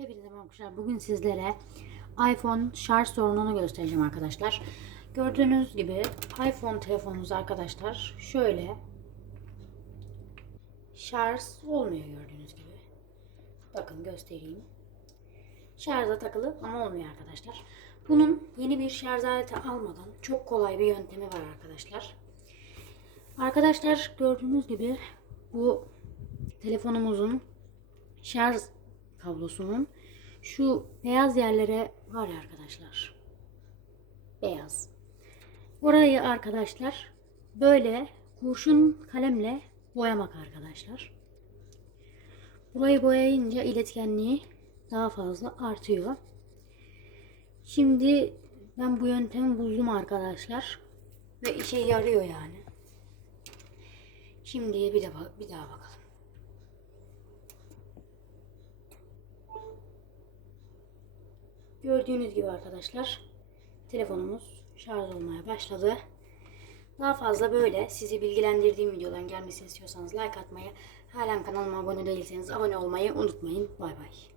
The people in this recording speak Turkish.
Hepinize merhaba arkadaşlar. Bugün sizlere iPhone şarj sorununu göstereceğim arkadaşlar. Gördüğünüz gibi iPhone telefonunuz arkadaşlar şöyle şarj olmuyor gördüğünüz gibi. Bakın göstereyim. Şarja takılı ama olmuyor arkadaşlar. Bunun yeni bir şarj aleti almadan çok kolay bir yöntemi var arkadaşlar. Arkadaşlar gördüğünüz gibi bu telefonumuzun şarj kablosunun şu beyaz yerlere var ya arkadaşlar. Beyaz. Orayı arkadaşlar böyle kurşun kalemle boyamak arkadaşlar. Burayı boyayınca iletkenliği daha fazla artıyor. Şimdi ben bu yöntemi buldum arkadaşlar. Ve işe yarıyor yani. Şimdi bir de bir daha bakalım. Gördüğünüz gibi arkadaşlar telefonumuz şarj olmaya başladı. Daha fazla böyle sizi bilgilendirdiğim videoların gelmesini istiyorsanız like atmayı, halen kanalıma abone değilseniz abone olmayı unutmayın. Bay bay.